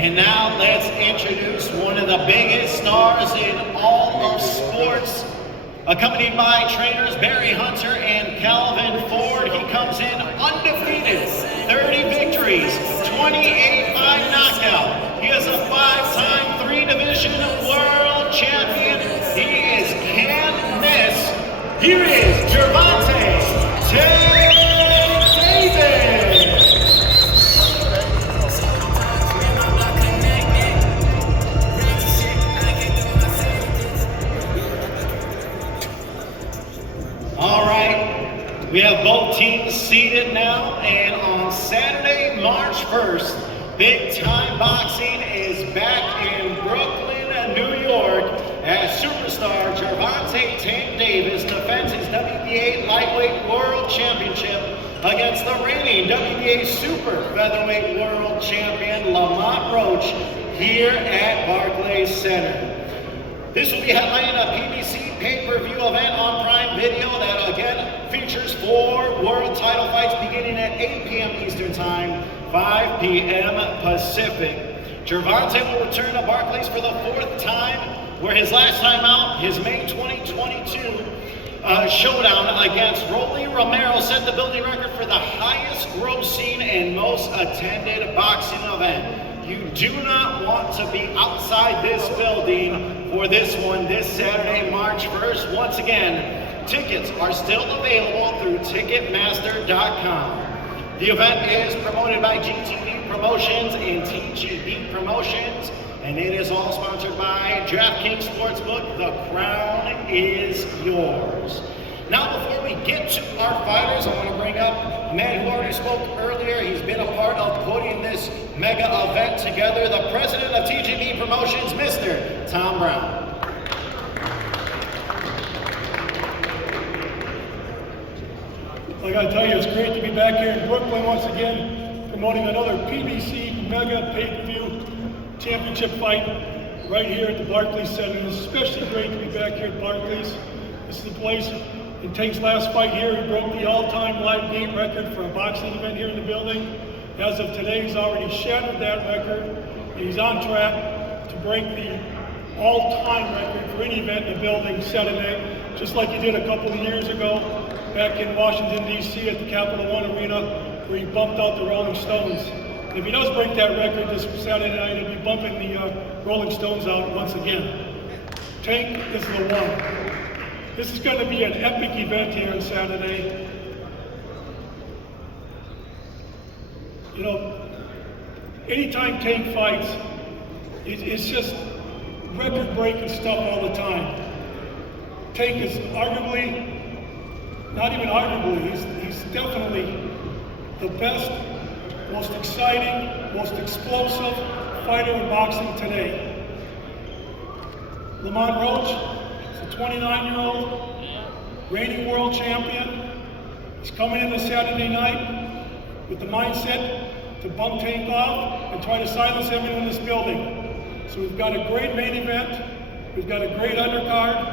And now let's introduce one of the biggest stars in all of sports. Accompanied by trainers Barry Hunter and Calvin Ford, he comes in undefeated, 30 victories, 28 by knockout. He is a 5-time 3-division world champion. He is can't miss. Here is Gervonta Davis. We have both teams seated now, and on Saturday, March 1st, Big Time Boxing is back in Brooklyn, New York, as superstar Gervonta Tank Davis defends his WBA Lightweight World Championship against the reigning WBA Super Featherweight World Champion Lamont Roach here at Barclays Center. This will be headlining a PBC pay-per-view event on Prime Video that again features 4 world title fights beginning at 8 p.m. Eastern Time, 5 p.m. Pacific. Gervonta will return to Barclays for the 4th time, where his last time out, his May 2022 showdown against Rolly Romero set the building record for the highest grossing and most attended boxing event. You do not want to be outside this building for this one this Saturday, March 1st. Once again, tickets are still available through Ticketmaster.com. The event is promoted by GTV Promotions and TGB Promotions, and it is all sponsored by DraftKings Sportsbook. The crown is yours. Now, before we get to our fighters, I want to bring up a man who already spoke earlier. He's been a part of putting this mega event together, the president of TGB Promotions, Mr. Tom Brown. I gotta tell you, it's great to be back here in Brooklyn once again, promoting another PBC mega pay-per-view championship fight right here at the Barclays Center. It's especially great to be back here at Barclays. This is the place. In Tank's last fight here, he broke the all-time live gate record for a boxing event here in the building. As of today, he's already shattered that record, and he's on track to break the all-time record for any event in the building Saturday, just like he did a couple of years ago back in Washington, D.C. at the Capital One Arena, where he bumped out the Rolling Stones. And if he does break that record this Saturday night, he'll be bumping the Rolling Stones out once again. Tank is the one. This is going to be an epic event here on Saturday. You know, anytime Tank fights, it's just record-breaking stuff all the time. Tank is arguably, not even arguably, he's definitely the best, most exciting, most explosive fighter in boxing today. Lamont Roach, 29-year-old reigning world champion. He's coming in this Saturday night with the mindset to bump Tank off and try to silence everyone in this building. So we've got a great main event, we've got a great undercard,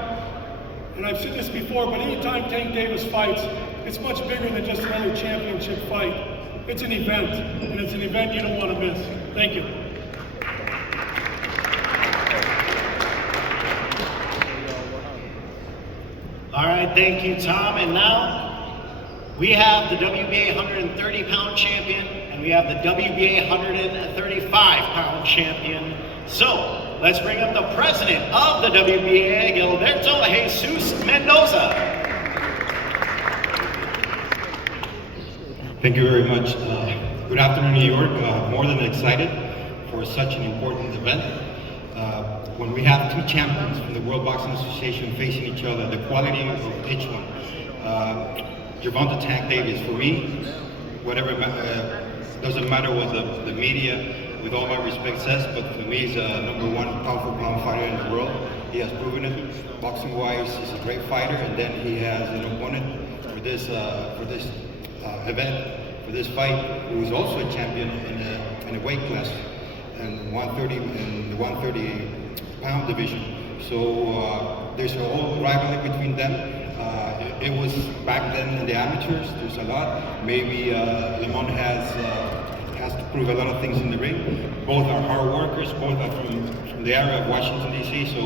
and I've said this before, but anytime Tank Davis fights, it's much bigger than just another championship fight. It's an event, and it's an event you don't want to miss. Thank you. All right, thank you, Tom. And now we have the WBA 130-pound champion, and we have the WBA 135-pound champion. So let's bring up the president of the WBA, Gilberto Jesus Mendoza. Thank you very much. Good afternoon, New York. More than excited for such an important event. When we have 2 champions from the World Boxing Association facing each other, the quality of each one. Gervonta Tank Davis, for me, whatever, doesn't matter what the media, with all my respect, says, but for me, he's a #1 pound-for-pound fighter in the world. He has proven it. Boxing-wise, he's a great fighter, and then he has an opponent for this event, for this fight, who is also a champion in a weight class, in 130 in the 130-pound division. So there's a whole rivalry between them. It was back then in the amateurs. There's a lot. Maybe Lamont has has to prove a lot of things in the ring. Both are hard workers, both are from the area of Washington, D.C., so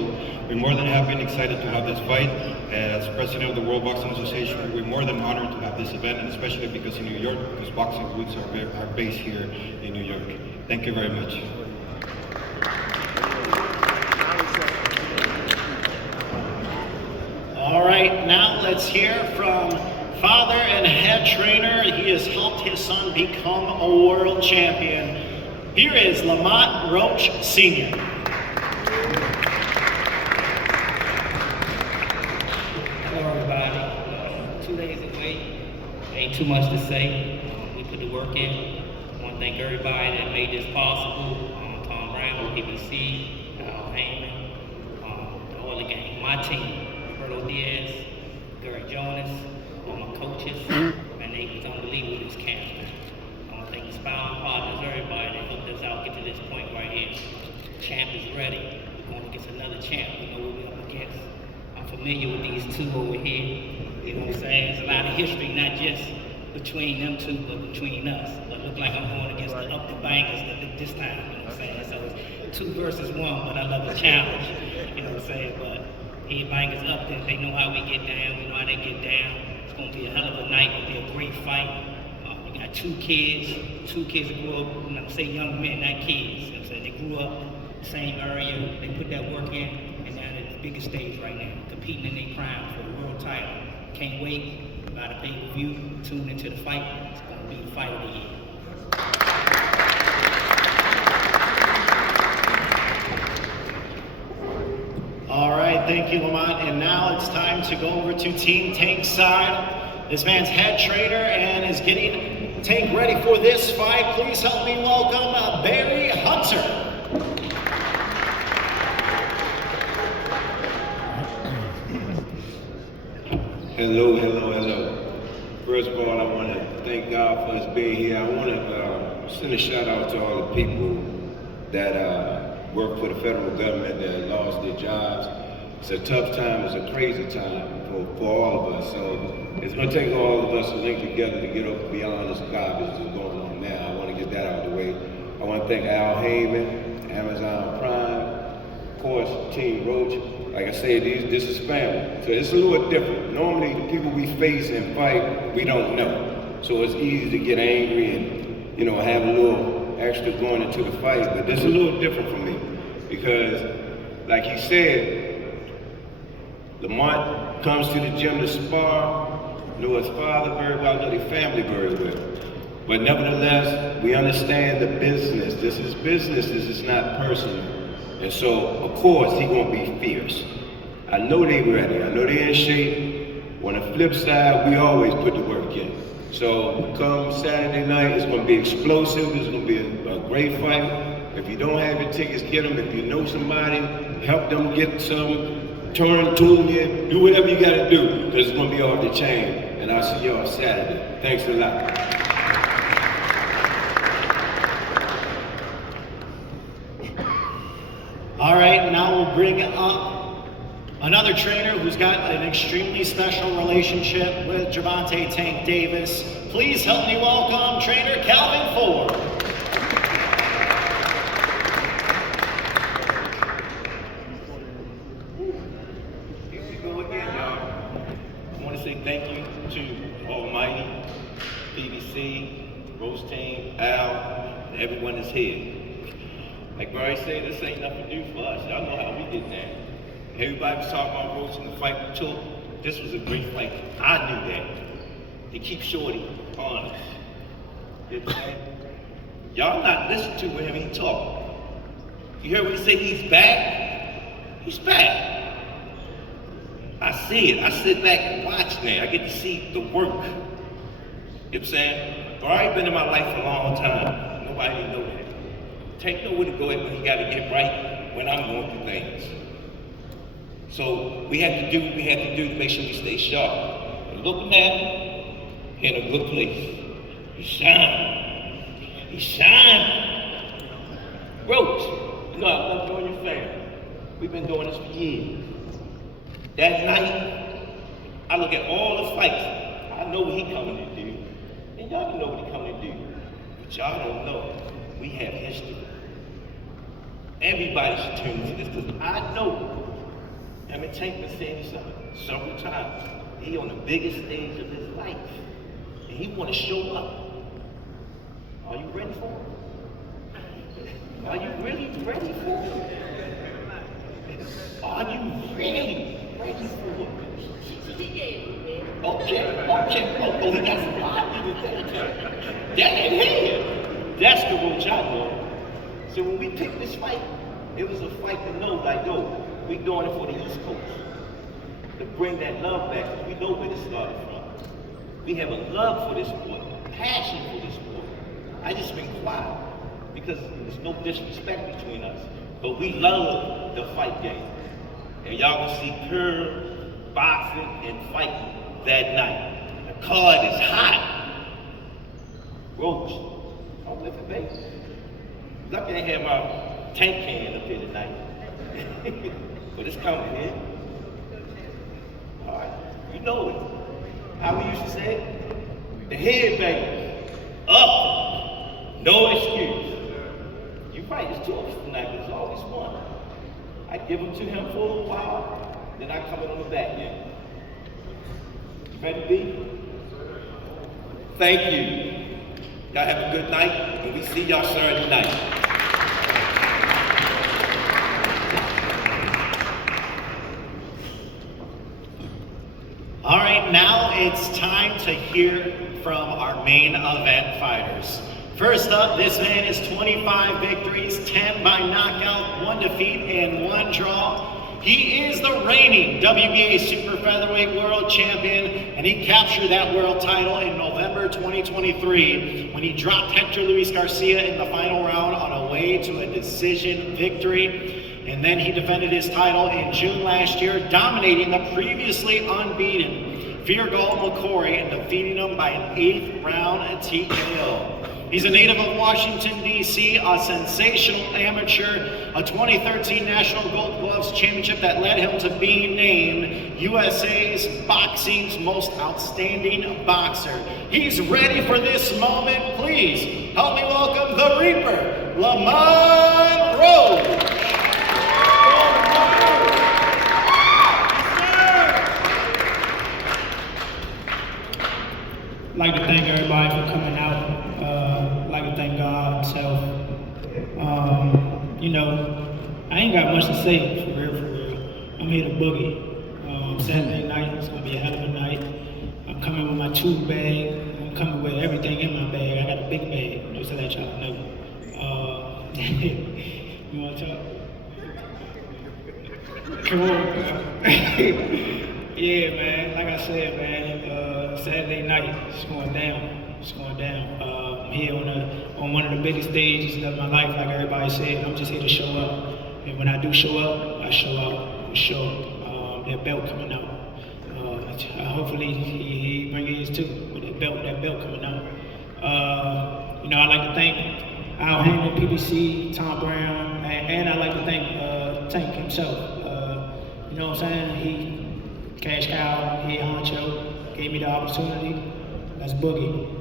we're more than happy and excited to have this fight. As president of the World Boxing Association, we're more than honored to have this event, and especially because in New York, because boxing roots are based here in New York. Thank you very much. All right, now let's hear from father and head trainer. He has helped his son become a world champion. Here is Lamont Roach Sr. Hello, everybody. 2 days away. Ain't too much to say. We put the work in. I want to thank everybody that made this possible. Tom Brown, PBC, Al Heyman, the Oil Gang, my team, Roberto Diaz, Gary Jonas, all my coaches, and they was unbelievable this camp. I want to thank the sparring partners, everybody that helped us out get to this point right here. Champ is ready. We're going against another champ. We know what we're up against. I'm familiar with these two over here. You know what I'm saying? There's a lot of history, not just between them two, but between us. But it look like I'm going against the up the bangers this time. You know what I'm saying? So it's 2 versus 1, but I love the challenge. You know what I'm saying? But he bangers up there. They know how we get down. We know how they get down. It's going to be a hell of a night. It'll be a great fight. We got 2 kids that grew up, I'm say young men, not kids. You know what I'm saying? They grew up the same area. They put that work in, and now they're at the biggest stage right now, competing in their prime for the world title. Can't wait. About a pay-per-view. Tune into the fight. It's going to be the fight of the year. All right, thank you, Lamont. And now it's time to go over to Team Tank's side. This man's head trainer and is getting Tank ready for this fight. Please help me welcome Barry Hunter. Hello, hello, hello. First of all, I want to thank God for us being here. I want to send a shout out to all the people that work for the federal government that lost their jobs. It's a tough time, it's a crazy time for all of us. So it's going to take all of us to link together to get up beyond this garbage that's going on now. I want to get that out of the way. I want to thank Al Heyman, Amazon Prime, of course, Team Roach. Like I said, this is family, so it's a little different. Normally, the people we face and fight, we don't know. So it's easy to get angry and, you know, have a little extra going into the fight, but this is a little different for me because, like he said, Lamont comes to the gym to spar, know his father very well, know their family very well. But nevertheless, we understand the business. This is business, this is not personal. And so, of course, he's going to be fierce. I know they're ready. I know they're in shape. On the flip side, we always put the work in. So, come Saturday night, it's going to be explosive. It's going to be a great fight. If you don't have your tickets, get them. If you know somebody, help them get some. Tune in. Do whatever you got to do, because it's going to be off the chain. And I'll see y'all Saturday. Thanks a lot. All right, now we'll bring up another trainer who's got an extremely special relationship with Gervonta Tank Davis. Please help me welcome trainer Calvin Ford. Here we go again, y'all. I want to say thank you to Almighty, PBC, Roach Team, Al, and everyone that's here. Like Barry said, this ain't nothing new for us. Y'all know how we get there. Everybody was talking about Roach in the fight with Took. This was a great fight. I knew that. They keep Shorty on us. You know what I'm saying? Y'all not listen to him when he talk. You heard what he said, he's back? He's back. I see it. I sit back and watch now. I get to see the work. You know what I'm saying? Barry been in my life for a long time. Nobody didn't know that. Tank know where to go at when he got to get right when I'm going through things. So we have to do what we have to do to make sure we stay sharp. And looking at him, he in a good place. He's shining. He's shining. Roach, you know I love you and your family. We've been doing this for years. That night, I look at all the fights. I know what he coming to do. And y'all know what he coming to do. But y'all don't know, we have history. Everybody should tune into this because I know Emmett Tank been saying this several times. He on the biggest stage of his life. And he want to show up. Are you ready for it? Are you really ready for it? Are you really ready for it? Okay. Oh, he got some live. That ain't here. That's the Roach I know. So when we picked this fight, it was a fight to know, like, yo, we doing it for the East Coast. To bring that love back, because we know where this started from. We have a love for this sport, a passion for this sport. I just been quiet, because there's no disrespect between us. But we love the fight game. And y'all gonna see pure boxing and fighting that night. The card is hot. Roach, don't lift it, baby. I can't have my tank can up here tonight. But it's coming in. All right, you know it. How we used to say it? The headbangers. Up. No excuse. You're right, it's two of us tonight, but there's always one. I give them to him for a little while, then I come in on the back end. You ready, B? Thank you. Y'all have a good night, and we see y'all Saturday night. All right, now it's time to hear from our main event fighters. First up, this man is 25 victories, 10 by knockout, 1 defeat, and 1 draw. He is the reigning WBA Super Featherweight World Champion, and he captured that world title in November 2023 when he dropped Hector Luis Garcia in the final round on a way to a decision victory. And then he defended his title in June last year, dominating the previously unbeaten Virgil McCory and defeating him by an 8th round TKO. He's a native of Washington, D.C., a sensational amateur, a 2013 National Gold Gloves Championship that led him to being named USA's boxing's most outstanding boxer. He's ready for this moment. Please help me welcome the Reaper, Lamont Roach. I'd like to thank everybody for coming out. I'd like to thank God himself. You know, I ain't got much to say, for real. I'm here to boogie. Saturday night, it's gonna be a hell of a night. I'm coming with my tool bag. I'm coming with everything in my bag. I got a big bag, just to let y'all know. You wanna talk? Come on. Yeah, man, like I said, man, Saturday night, it's going down. I'm here on one of the biggest stages of my life, like everybody said. I'm just here to show up. And when I do show up, I show out for sure. That belt coming out. Hopefully he bring his too, with that belt coming out. You know, I'd like to thank Al Hammond, PBC, Tom Brown, and I'd like to thank Tank himself. You know what I'm saying? He Cash Cow, he honcho, gave me the opportunity. Let's boogie.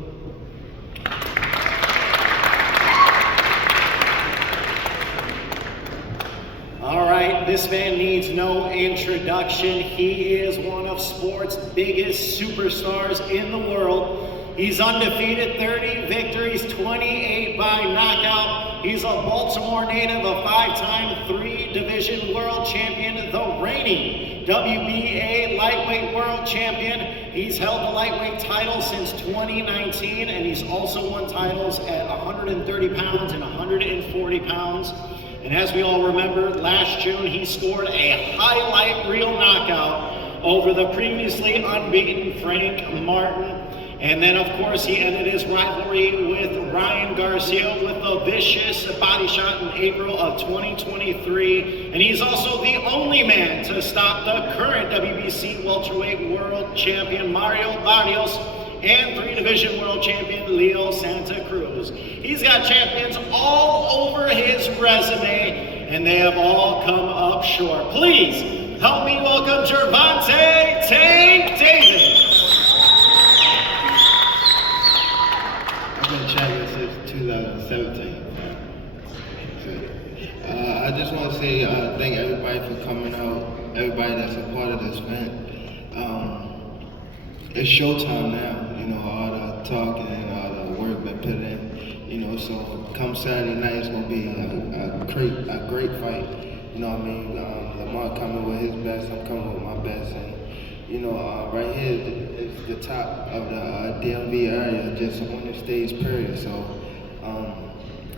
All right, this man needs no introduction. He is one of sport's biggest superstars in the world. He's undefeated, 30 victories, 28 by knockout. He's a Baltimore native, a 5-time 3-division world champion, the reigning WBA lightweight world champion. He's held the lightweight title since 2019, and he's also won titles at 130 pounds and 140 pounds. And as we all remember, last June he scored a highlight reel knockout over the previously unbeaten Frank Martin. And then, of course, he ended his rivalry with Ryan Garcia with a vicious body shot in April of 2023. And he's also the only man to stop the current WBC welterweight world champion Mario Barrios and 3-division world champion Leo Santa Cruz. He's got champions all over his resume, and they have all come up short. Please help me welcome Gervonta Davis. I've been checking since it's showtime now. You know, all the talking and all the work been put in. You know, so come Saturday night, it's gonna be a great fight. You know what I mean? Lamont coming with his best, I'm coming with my best, and you know, right here is the top of the DMV area, just on the stage period. So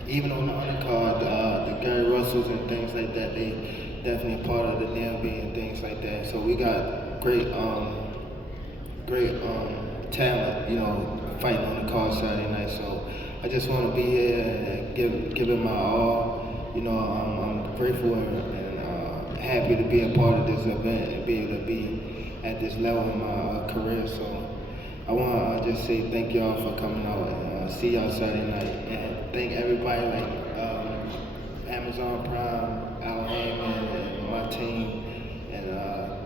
even on the undercard, the Gary Russells and things like that, they definitely part of the DMV and things like that. So we got great talent, you know, fighting on the card Saturday night. So I just want to be here and give it my all. You know, I'm grateful and happy to be a part of this event and be able to be at this level in my career. So I want to just say thank y'all for coming out and see y'all Saturday night. And thank everybody like Amazon Prime, Al Heyman, and my team. And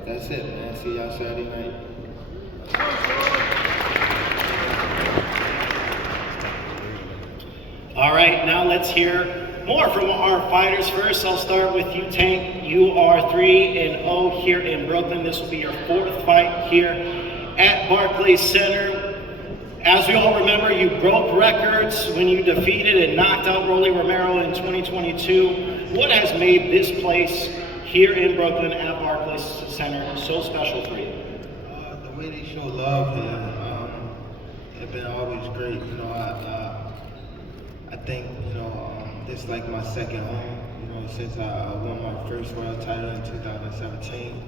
that's it, man. See y'all Saturday night. All right, now let's hear more from our fighters. First, I'll start with you, Tank. You are 3-0 here in Brooklyn. This will be your 4th fight here at Barclays Center. As we all remember, you broke records when you defeated and knocked out Rolly Romero in 2022. What has made this place here in Brooklyn at Barclays Center so special for you? The way they show love here, it's been always great. You know, I think, you know, this is like my second home, you know, since I won my first world title in 2017.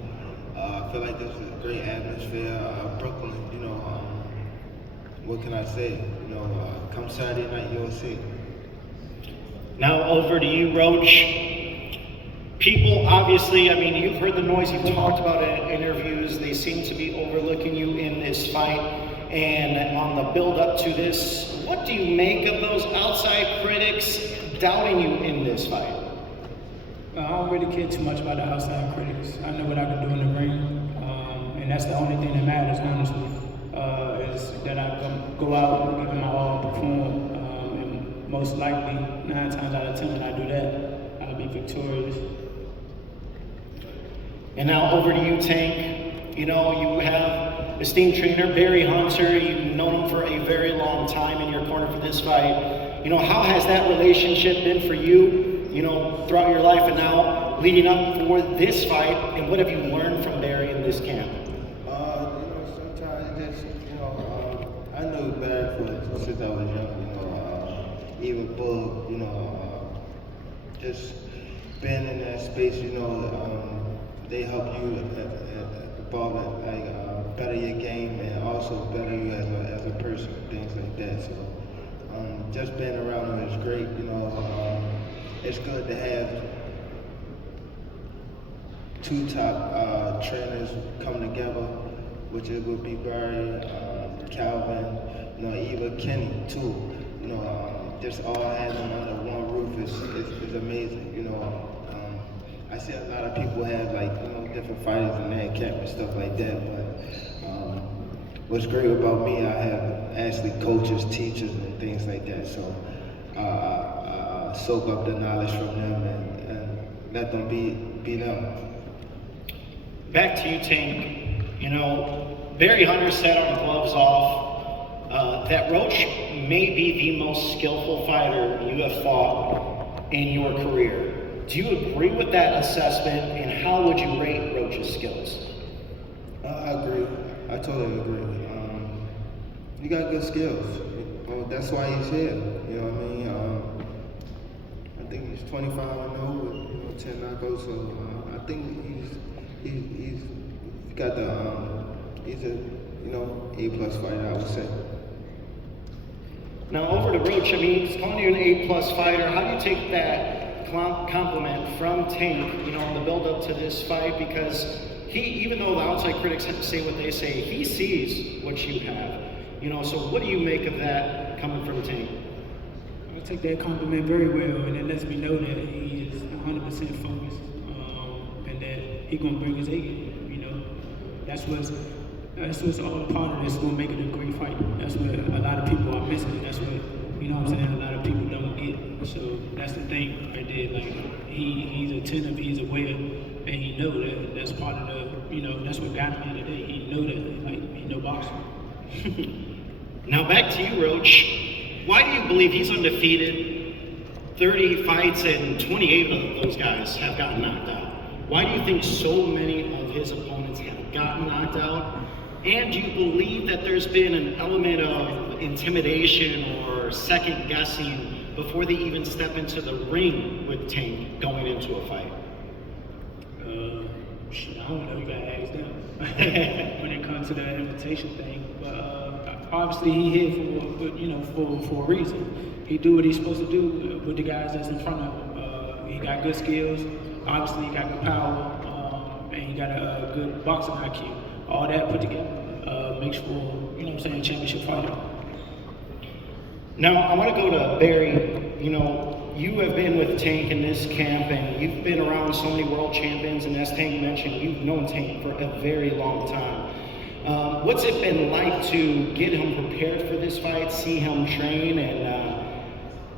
I feel like this is a great atmosphere. Brooklyn, you know, what can I say? You know, come Saturday night, you'll see. Now over to you, Roach. People, obviously, I mean, you've heard the noise, you've talked about it in interviews. They seem to be overlooking you in this fight. And on the build up to this, what do you make of those outside critics doubting you in this fight? I don't really care too much about the outside critics. I know what I can do in the ring, and that's the only thing that matters, honestly, is that I go out and give it my all, perform, and most likely, 9 times out of 10 when I do that, I'll be victorious. And now over to you, Tank. You know, you have esteemed trainer Barry Hunter. You've known him for a very long time in your corner for this fight. You know, how has that relationship been for you, you know, throughout your life and now leading up for this fight? And what have you learned from Barry in this camp? You know, sometimes it just, you know, I knew Barry since I was young, you know, even Bull, you know, just being in that space, you know, they help you evolve, like better your game and also better you as a person, things like that. So just being around them is great, you know. It's good to have 2 top trainers come together, which it would be Barry, Calvin, you know, even Kenny too. You know, just all having them under one roof is amazing. You know, I see a lot of people have like, you know, different fighters in their camp and stuff like that, but what's great about me, I have actually coaches, teachers, and things like that. So I soak up the knowledge from them and let them be them. Back to you, Tank. You know, Barry Hunter said on Gloves Off that Roach may be the most skillful fighter you have fought in your career. Do you agree with that assessment, and how would you rate Roach's skills? I agree. I totally agree. You got good skills. That's why he's here. You know what I mean? I think he's 25-0 with, you know, 10 knockouts. So I think he's got the he's a, you know, A+ fighter, I would say. Now over to Roach. I mean, he's calling you an A+ fighter. How do you take that compliment from Tank, you know, in the build-up to this fight? Because he, even though the outside critics have to say what they say, he sees what you have. You know, so what do you make of that coming from Tank? I take that compliment very well, and it lets me know that he is 100% focused, and that he's gonna bring his A game. You know, that's what's all a part of this. Gonna make it a great fight. That's what a lot of people are missing. That's what, you know what I'm saying, a lot of people don't get. So that's the thing right there. Like he's attentive, he's aware, and he know that that's part of the, you know, that's what got him here today. He know that, like, he know boxing. Now back to you, Roach. Why do you believe he's undefeated? 30 fights and 28 of those guys have gotten knocked out. Why do you think so many of his opponents have gotten knocked out? And do you believe that there's been an element of intimidation or second guessing before they even step into the ring with Tank going into a fight? I don't know, you gotta ask them when it comes to that invitation thing. But obviously he here for a reason. He do what he's supposed to do with the guys that's in front of him. He got good skills. Obviously he got good power, and he got a good boxing IQ. All that put together makes for, championship fighter. Now, I want to go to Barry. You have been with Tank in this camp, and you've been around so many world champions, and as Tank mentioned, you've known Tank for a very long time. What's it been like to get him prepared for this fight, see him train, and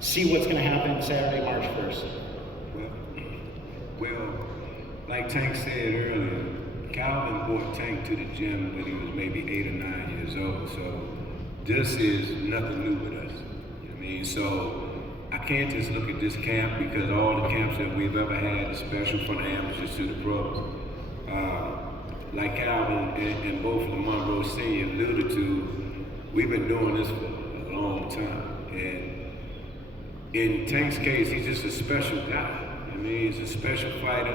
see what's going to happen Saturday, March 1st? Well, like Tank said earlier, Calvin brought Tank to the gym when he was maybe 8 or 9 years old, so this is nothing new with us. You know what I mean? So I can't just look at this camp because all the camps that we've ever had are special from the amateurs to the pros. Like Calvin and both Lamont Roach Jr. alluded to, we've been doing this for a long time. And in Tank's case, he's just a special guy. I mean, he's a special fighter.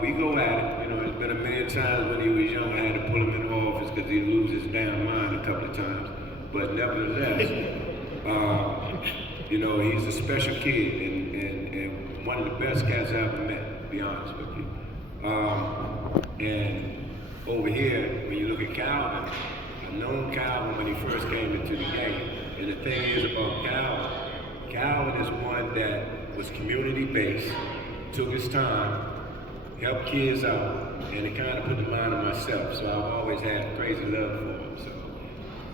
We go at it. There's been a million times when he was young, I had to pull him in the office because he'd lose his damn mind a couple of times. But nevertheless, he's a special kid and one of the best guys I ever met, to be honest with you. And over here, when you look at Calvin, I've known Calvin when he first came into the game. And the thing is about Calvin is one that was community-based, took his time, helped kids out, and it kind of put the mind on myself. So I've always had crazy love for him. So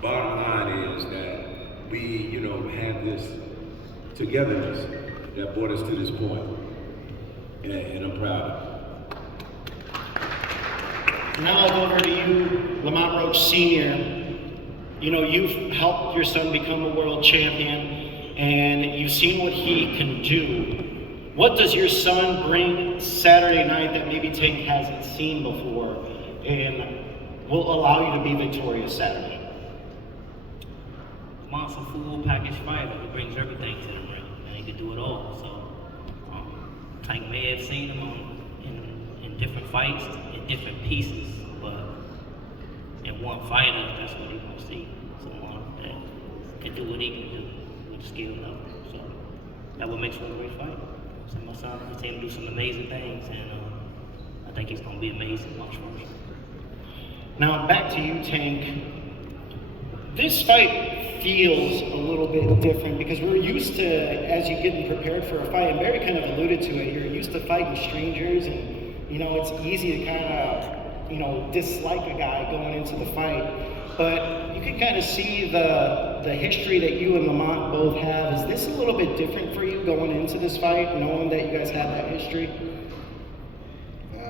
bottom line is that we, have this togetherness that brought us to this point, and I'm proud of it. Now I'll go over to you, Lamont Roach Sr. You've helped your son become a world champion, and you've seen what he can do. What does your son bring Saturday night that maybe Tank hasn't seen before and will allow you to be victorious Saturday? Lamont's a full package fighter. He brings everything to the ring, and he can do it all. So Tank may have seen him in different fights, in different pieces, but in one fighter, that's what he's gonna see. Someone that can do what he can do with skill level. So that what makes for a great fight. So my son has seen him do some amazing things, and I think he's gonna be amazing March 1st. Now back to you, Tank. This fight feels a little bit different because we're used to, as you're getting prepared for a fight, and Barry kind of alluded to it, you're used to fighting strangers, and it's easy to kind of, dislike a guy going into the fight. But you can kind of see the history that you and Lamont both have. Is this a little bit different for you going into this fight, knowing that you guys have that history? No,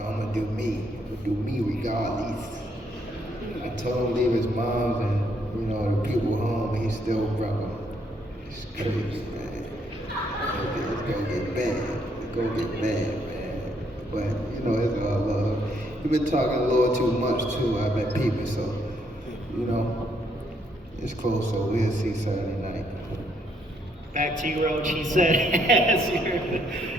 I'm gonna do me. I'm gonna do me regardless. I told him to leave his moms and, the people home, and he still brought them. It's crazy, man. It's gonna get bad. It's gonna get bad, man. But, it's all love. We've been talking a little too much, too. I've been peeping, so, it's close, so we'll see Saturday night. Back to you, Roach. He said, as you're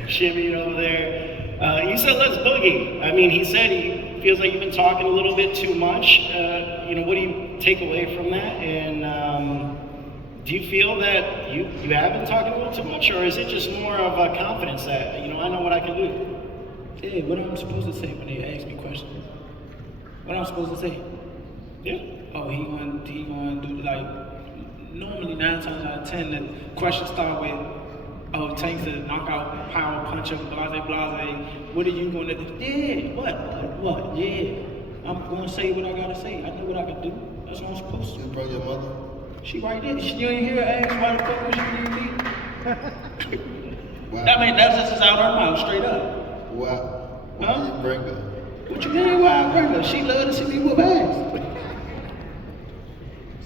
shimmying over there, you said let's boogie. I mean, he said he feels like you've been talking a little bit too much. What do you take away from that? And do you feel that you have been talking a little too much, or is it just more of a confidence that, I know what I can do? Yeah, what am I supposed to say when they ask me questions? What am I supposed to say? Yeah. Oh, he gonna do normally 9 times out of 10 the questions start with, oh, Tank's a knockout, power puncher, blase. What are you gonna do? Yeah, what? Yeah. I'm gonna say what I gotta say. I know what I can do. That's what I'm supposed to. You brought your mother? She right there. You ain't hear her ask why the fuck was she leave me? Wow. I mean, that's just out her mouth, straight up. Why Huh? did you bring her? What you mean wild regular? She love to see me whoop ass.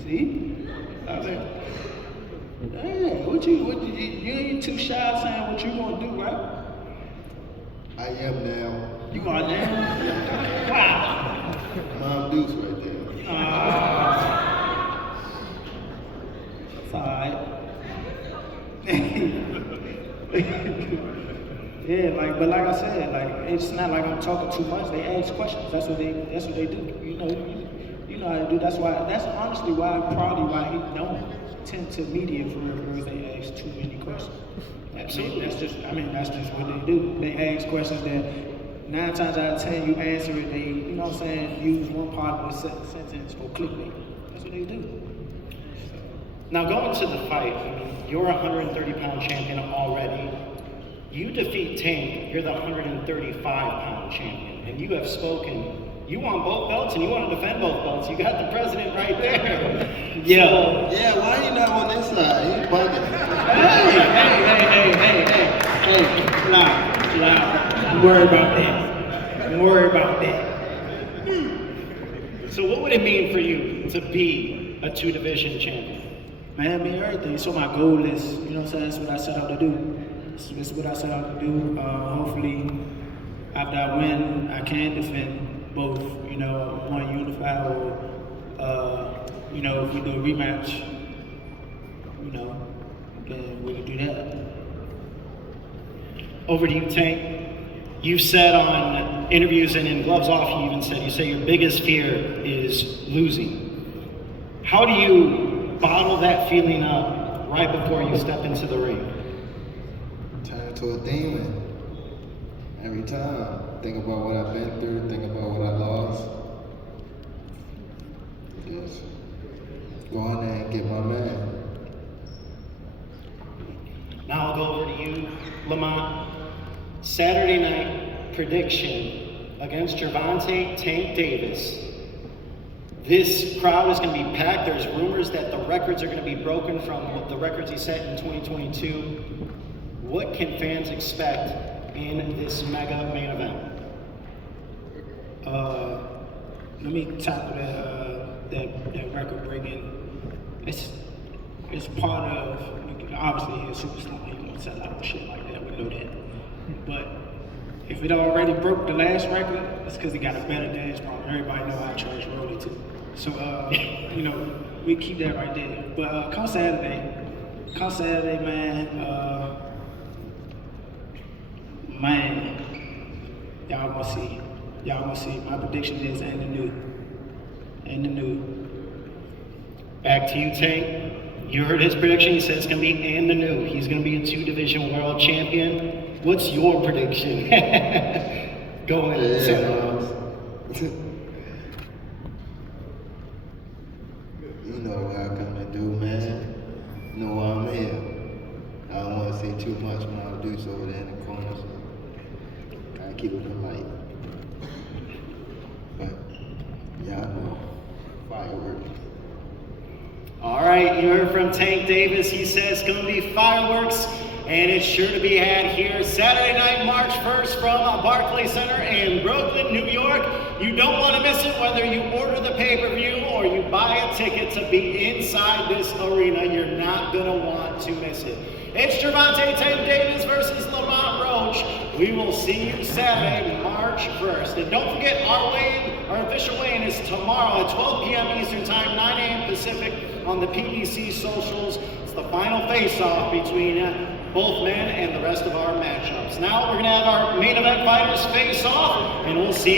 See? I was like, damn, you ain't too shy saying what you gonna do, right? I am now. You are now? Wow. Mom Deuce right there. It's alright. Yeah, but like I said, it's not like I'm talking too much. They ask questions. That's what they do. You know how to do. That's honestly why he don't tend to media for real, because they ask too many questions. Absolutely. That's just what they do. They ask questions that 9 times out of 10 you answer it. They, you know what I'm saying, use one part of the sentence for clickbait. That's what they do. Now going to the fight, you're a 130-pound champion already. You defeat Tank, you're the 135-pound champion, and you have spoken. You want both belts and you want to defend both belts. You got the president right there. Yeah. Yeah, why you not on this side? He bugging. Hey, chill out. Don't worry about that. So what would it mean for you to be a 2-division champion? Man, I mean everything. So my goal is, you know what I'm saying, that's what I set out to do. That's what I set out to do. Hopefully, after I win, I can defend both, one unified or, if we do a rematch, then we can do that. Over to you, Tank. You've said on interviews and in Gloves Off, you say your biggest fear is losing. How do you bottle that feeling up right before you step into the ring? Turn into a demon. Every time. Think about what I've been through, think about what I lost. Just go on there and get my man. Now I'll go over to you, Lamont. Saturday night prediction against Gervonta Tank Davis. This crowd is going to be packed. There's rumors that the records are going to be broken from the records he set in 2022. What can fans expect in this mega main event? Let me tackle that record breaking. It's part of, obviously he's a superstar, he's gonna sell out shit like that, we know that. But if it already broke the last record, it's because he got a better dance problem. Everybody know how trash roll it too. So we keep that right there. But come Saturday, man, y'all gonna see. My prediction is and the new. Back to you, Tank. You heard his prediction. He said it's going to be and the new. He's going to be a 2-division world champion. What's your prediction? Go ahead. You know what I come to do, man. You know why I'm here. I don't want to say too much when I do so over there in the corner. So gotta keep it polite. But yeah, I know. Fireworks. All right, you heard from Tank Davis. He says it's going to be fireworks, and it's sure to be had here Saturday night, March 1st from Barclays Center in Brooklyn, New York. You don't want to miss it, whether you order the pay-per-view or you buy a ticket to be inside this arena. You're not going to want to miss it. It's Gervonta Tank Davis versus Lamont Roach. We will see you Saturday, March 1st. And don't forget, our official weigh-in is tomorrow at 12 p.m. Eastern Time, 9 a.m. Pacific on the PBC socials. It's the final face-off between both men and the rest of our matchups. Now we're going to have our main event fighters face off, and we'll see